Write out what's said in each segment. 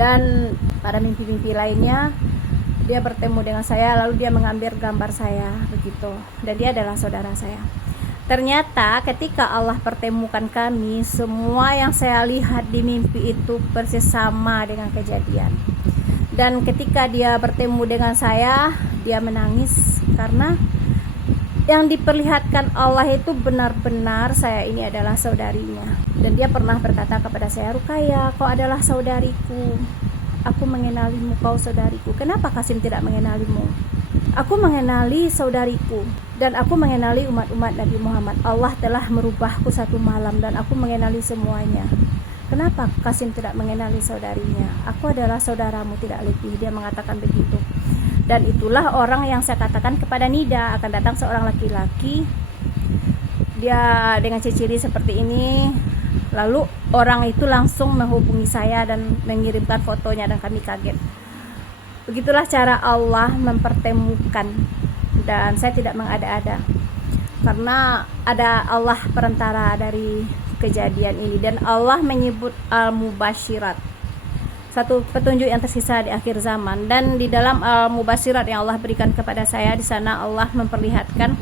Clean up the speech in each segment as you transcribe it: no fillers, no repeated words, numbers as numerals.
Dan pada mimpi-mimpi lainnya dia bertemu dengan saya, lalu dia mengambil gambar saya begitu, dan dia adalah saudara saya. Ternyata ketika Allah pertemukan kami, semua yang saya lihat di mimpi itu persis sama dengan kejadian. Dan ketika dia bertemu dengan saya, dia menangis karena yang diperlihatkan Allah itu benar-benar saya ini adalah saudarinya. Dan dia pernah berkata kepada saya, "Ruqayyah, kau adalah saudariku. Aku mengenalimu, kau saudariku. Kenapa Qasim tidak mengenalimu? Aku mengenali saudariku dan aku mengenali umat-umat Nabi Muhammad. Allah telah merubahku satu malam dan aku mengenali semuanya. Kenapa Qasim tidak mengenali saudarinya? Aku adalah saudaramu, tidak lebih." Dia mengatakan begitu. Dan itulah orang yang saya katakan kepada Nida, akan datang seorang laki-laki, dia dengan ciri-ciri seperti ini, lalu orang itu langsung menghubungi saya dan mengirimkan fotonya dan kami kaget. Begitulah cara Allah mempertemukan, dan saya tidak mengada-ada karena ada Allah perantara dari kejadian ini. Dan Allah menyebut al-mubasyirat, satu petunjuk yang tersisa di akhir zaman. Dan di dalam al-mubasyirat yang Allah berikan kepada saya, di sana Allah memperlihatkan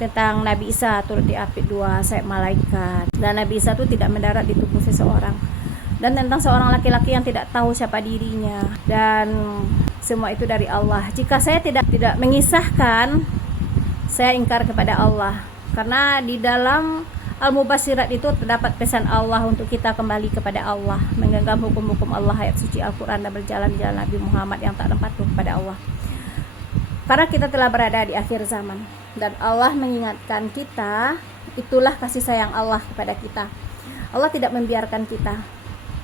tentang Nabi Isa turut diapit 2 sayap malaikat, dan Nabi Isa itu tidak mendarat di tubuh seseorang, dan tentang seorang laki-laki yang tidak tahu siapa dirinya, dan semua itu dari Allah. Jika saya tidak mengisahkan, saya ingkar kepada Allah, karena di dalam Al-Mubasyirat itu terdapat pesan Allah untuk kita kembali kepada Allah, menggenggam hukum-hukum Allah, ayat suci Al-Quran, dan berjalan di jalan Nabi Muhammad yang tak patuh kepada Allah. Karena kita telah berada di akhir zaman, dan Allah mengingatkan kita, itulah kasih sayang Allah kepada kita. Allah tidak membiarkan kita.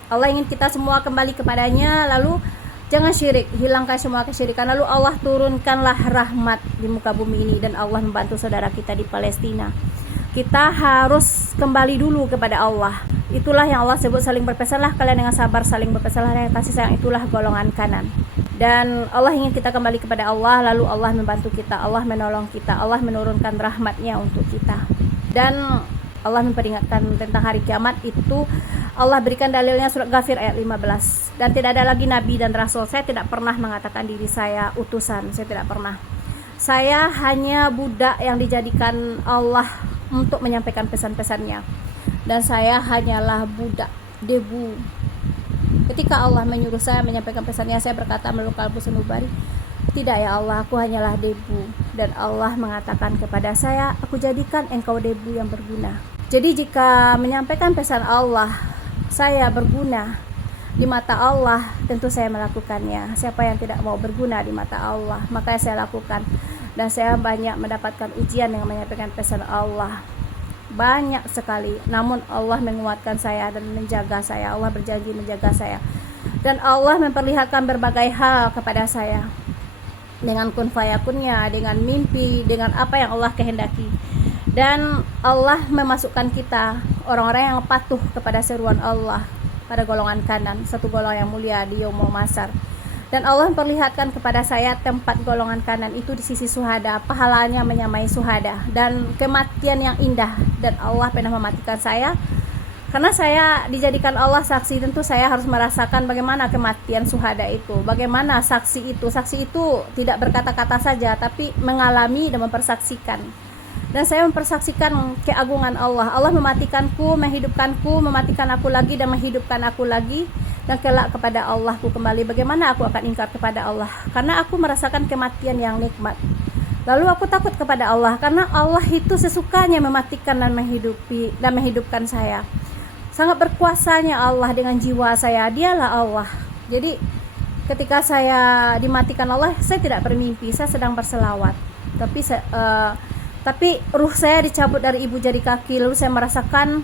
Allah ingin kita semua kembali kepadanya, lalu jangan syirik, hilangkan semua kesyirikan. Lalu Allah turunkanlah rahmat di muka bumi ini, dan Allah membantu saudara kita di Palestina. Kita harus kembali dulu kepada Allah. Itulah yang Allah sebut saling berpesanlah kalian dengan sabar, saling berpesanlah dengan kasih sayang, itulah golongan kanan. Dan Allah ingin kita kembali kepada Allah, lalu Allah membantu kita, Allah menolong kita, Allah menurunkan rahmatnya untuk kita. Dan Allah memperingatkan tentang hari kiamat itu, Allah berikan dalilnya surat Ghafir ayat 15. Dan tidak ada lagi nabi dan rasul. Saya tidak pernah mengatakan diri saya utusan, saya tidak pernah. Saya hanya budak yang dijadikan Allah untuk menyampaikan pesan-pesannya. Dan saya hanyalah budak, debu. Ketika Allah menyuruh saya menyampaikan pesannya, saya berkata melalui kalbu sanubari, "Tidak ya Allah, aku hanyalah debu." Dan Allah mengatakan kepada saya, "Aku jadikan engkau debu yang berguna." Jadi jika menyampaikan pesan Allah, saya berguna di mata Allah, tentu saya melakukannya. Siapa yang tidak mau berguna di mata Allah, maka saya lakukan. Dan saya banyak mendapatkan ujian dengan menyampaikan pesan Allah, banyak sekali. Namun Allah menguatkan saya dan menjaga saya. Allah berjanji menjaga saya, dan Allah memperlihatkan berbagai hal kepada saya dengan kun fayakunnya, dengan mimpi, dengan apa yang Allah kehendaki. Dan Allah memasukkan kita orang-orang yang patuh kepada seruan Allah pada golongan kanan, satu golongan yang mulia di yaumul mahsyar. Dan Allah memperlihatkan kepada saya tempat golongan kanan itu di sisi suhada, pahalanya menyamai suhada, dan kematian yang indah. Dan Allah pernah mematikan saya, karena saya dijadikan Allah saksi. Tentu saya harus merasakan bagaimana kematian suhada itu, bagaimana saksi itu. Saksi itu tidak berkata-kata saja, tapi mengalami dan mempersaksikan. Dan saya mempersaksikan keagungan Allah. Allah mematikanku, menghidupkanku, mematikan aku lagi dan menghidupkan aku lagi. Dan kelak kepada Allah ku kembali. Bagaimana aku akan ingkar kepada Allah? Karena aku merasakan kematian yang nikmat. Lalu aku takut kepada Allah, karena Allah itu sesukanya mematikan dan menghidupkan saya. Sangat berkuasanya Allah dengan jiwa saya. Dialah Allah. Jadi ketika saya dimatikan Allah, saya tidak bermimpi, saya sedang berselawat. Tapi ruh saya dicabut dari ibu jari kaki. Lalu saya merasakan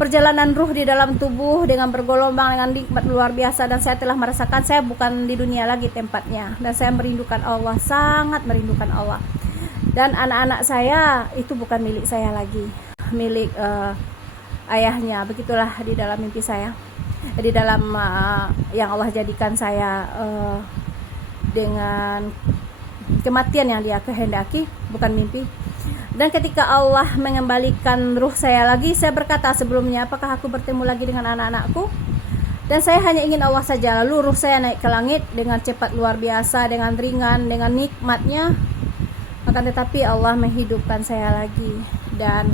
perjalanan ruh di dalam tubuh dengan bergelombang dengan nikmat luar biasa. Dan saya telah merasakan saya bukan di dunia lagi tempatnya. Dan saya merindukan Allah, sangat merindukan Allah. Dan anak-anak saya itu bukan milik saya lagi, milik ayahnya. Begitulah di dalam mimpi saya, di dalam yang Allah jadikan saya dengan kematian yang dia kehendaki, bukan mimpi. Dan ketika Allah mengembalikan ruh saya lagi, saya berkata sebelumnya, apakah aku bertemu lagi dengan anak-anakku? Dan saya hanya ingin Allah saja. Lalu ruh saya naik ke langit dengan cepat luar biasa, dengan ringan, dengan nikmatnya. Akan tetapi Allah menghidupkan saya lagi, dan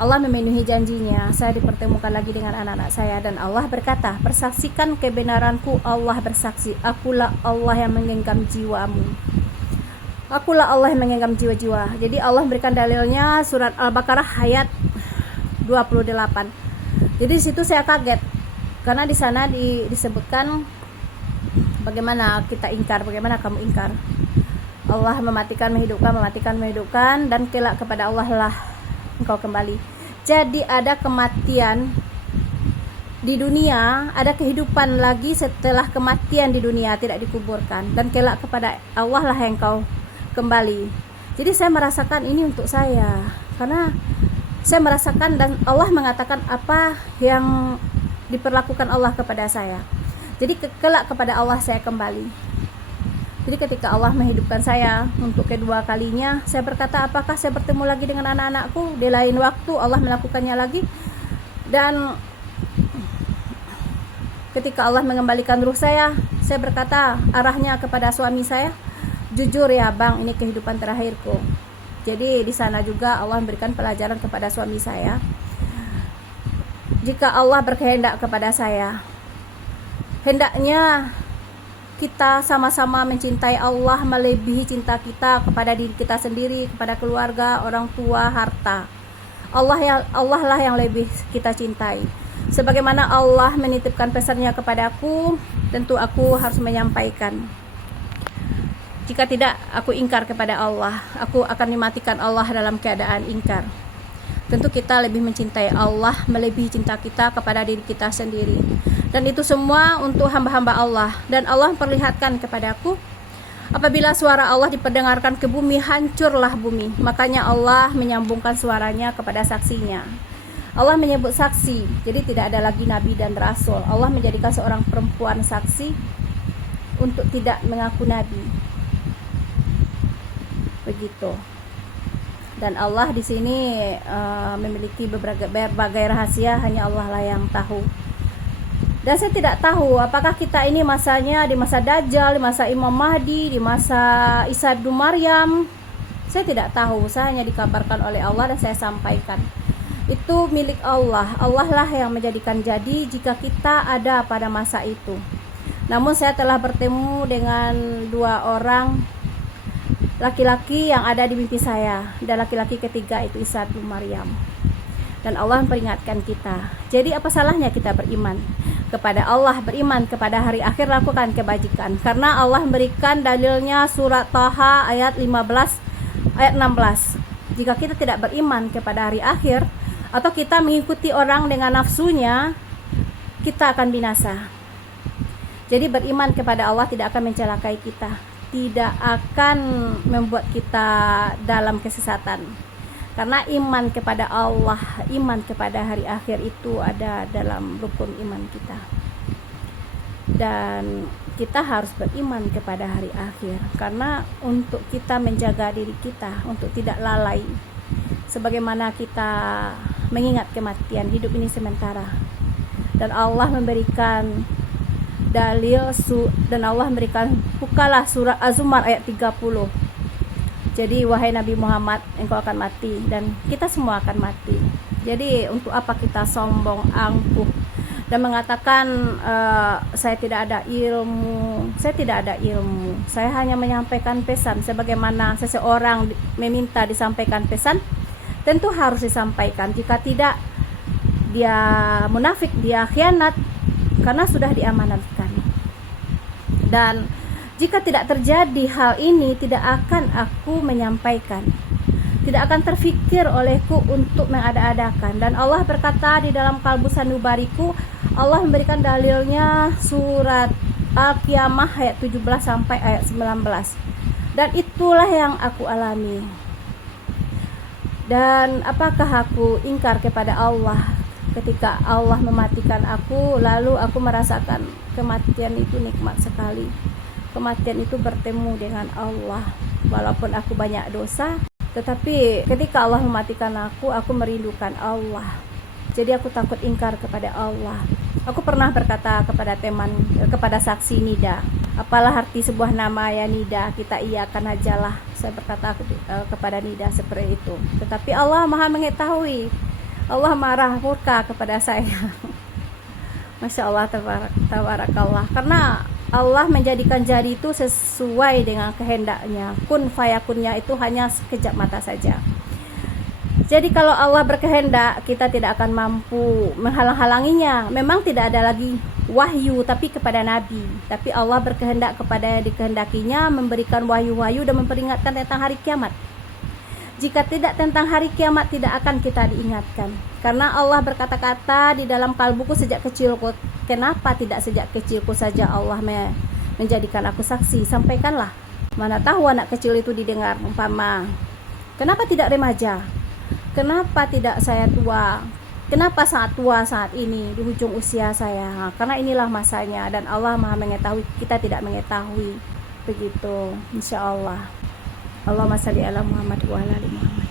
Allah memenuhi janjinya. Saya dipertemukan lagi dengan anak-anak saya, dan Allah berkata, persaksikan kebenaranku. Allah bersaksi, akulah Allah yang menggenggam jiwamu. Akulah Allah yang menggenggam jiwa-jiwa. Jadi Allah memberikan dalilnya surat Al-Baqarah ayat 28. Jadi di situ saya kaget, karena di sana disebutkan bagaimana kita ingkar, bagaimana kamu ingkar. Allah mematikan, menghidupkan, dan kelak kepada Allah lah engkau kembali. Jadi ada kematian di dunia, ada kehidupan lagi setelah kematian di dunia, tidak dikuburkan, dan kelak kepada Allah lah yang engkau kembali. Jadi saya merasakan ini untuk saya, karena saya merasakan, dan Allah mengatakan apa yang diperlakukan Allah kepada saya. Jadi kelak kepada Allah saya kembali. Jadi ketika Allah menghidupkan saya untuk kedua kalinya, saya berkata, apakah saya bertemu lagi dengan anak-anakku? Di lain waktu Allah melakukannya lagi. Dan ketika Allah mengembalikan ruh saya berkata arahnya kepada suami saya, jujur ya bang, ini kehidupan terakhirku. Jadi di sana juga Allah memberikan pelajaran kepada suami saya. Jika Allah berkehendak kepada saya, hendaknya kita sama-sama mencintai Allah melebihi cinta kita kepada diri kita sendiri, kepada keluarga, orang tua, harta. Allah lah yang lebih kita cintai. Sebagaimana Allah menitipkan pesannya kepadaku, tentu aku harus menyampaikan. Jika tidak, aku ingkar kepada Allah. Aku akan dimatikan Allah dalam keadaan ingkar. Tentu kita lebih mencintai Allah melebihi cinta kita kepada diri kita sendiri. Dan itu semua untuk hamba-hamba Allah. Dan Allah memperlihatkan kepadaku, apabila suara Allah diperdengarkan ke bumi, hancurlah bumi. Makanya Allah menyambungkan suaranya kepada saksinya. Allah menyebut saksi, jadi tidak ada lagi nabi dan rasul. Allah menjadikan seorang perempuan saksi untuk tidak mengaku nabi. Begitu. Dan Allah di sini memiliki berbagai rahasia, hanya Allah lah yang tahu. Dan saya tidak tahu apakah kita ini masanya di masa Dajjal, di masa Imam Mahdi, di masa Isa bin Maryam. Saya tidak tahu, saya hanya dikabarkan oleh Allah dan saya sampaikan. Itu milik Allah. Allah lah yang menjadikan jadi jika kita ada pada masa itu. Namun saya telah bertemu dengan dua orang laki-laki yang ada di mimpi saya, dan laki-laki ketiga itu Isa bin Maryam. Dan Allah memperingatkan kita. Jadi apa salahnya kita beriman kepada Allah, beriman kepada hari akhir, lakukan kebajikan. Karena Allah memberikan dalilnya surat Taha ayat 15 ayat 16. Jika kita tidak beriman kepada hari akhir, atau kita mengikuti orang dengan nafsunya, kita akan binasa. Jadi beriman kepada Allah tidak akan mencelakai kita, tidak akan membuat kita dalam kesesatan. Karena iman kepada Allah, iman kepada hari akhir itu ada dalam rukun iman kita. Dan kita harus beriman kepada hari akhir, karena untuk kita menjaga diri kita, untuk tidak lalai. Sebagaimana kita mengingat kematian, hidup ini sementara. Dan Allah memberikan dalil, dan Allah memberikan, bukalah surah Az-Zumar ayat 30. Jadi wahai Nabi Muhammad, engkau akan mati dan kita semua akan mati. Jadi untuk apa kita sombong, angkuh dan mengatakan saya tidak ada ilmu. Saya tidak ada ilmu. Saya hanya menyampaikan pesan sebagaimana seseorang meminta disampaikan pesan, tentu harus disampaikan. Jika tidak, dia munafik, dia khianat, karena sudah diamanatkan. Dan jika tidak terjadi hal ini, tidak akan aku menyampaikan, tidak akan terfikir olehku untuk mengada-adakan. Dan Allah berkata di dalam Qalbu Sanubariku, Allah memberikan dalilnya surat Al-Qiyamah ayat 17 sampai ayat 19. Dan itulah yang aku alami. Dan apakah aku ingkar kepada Allah ketika Allah mematikan aku, lalu aku merasakan kematian itu nikmat sekali. Kematian itu bertemu dengan Allah. Walaupun aku banyak dosa, tetapi ketika Allah mematikan aku merindukan Allah. Jadi aku takut ingkar kepada Allah. Aku pernah berkata kepada saksi Nida, apalah arti sebuah nama ya Nida, kita iakan ajalah. Saya berkata kepada Nida seperti itu. Tetapi Allah Maha mengetahui. Allah marah murka kepada saya. Masya Allah, tabarakallah. Karena Allah menjadikan jadi itu sesuai dengan kehendaknya. Kun fayakunnya itu hanya sekejap mata saja. Jadi kalau Allah berkehendak, kita tidak akan mampu menghalang-halanginya. Memang tidak ada lagi wahyu tapi kepada Nabi. Tapi Allah berkehendak kepada yang dikehendakinya, memberikan wahyu-wahyu dan memperingatkan tentang hari kiamat. Jika tidak tentang hari kiamat, tidak akan kita diingatkan. Karena Allah berkata-kata di dalam kalbuku sejak kecilku. Kenapa tidak sejak kecilku saja Allah menjadikan aku saksi? Sampaikanlah. Mana tahu anak kecil itu didengar umpama. Kenapa tidak remaja? Kenapa tidak saya tua? Kenapa sangat tua saat ini di ujung usia saya? Karena inilah masanya dan Allah Maha mengetahui, kita tidak mengetahui. Begitu, insya Allah. Allahumma shalli ala Muhammad wa ala ali Muhammad.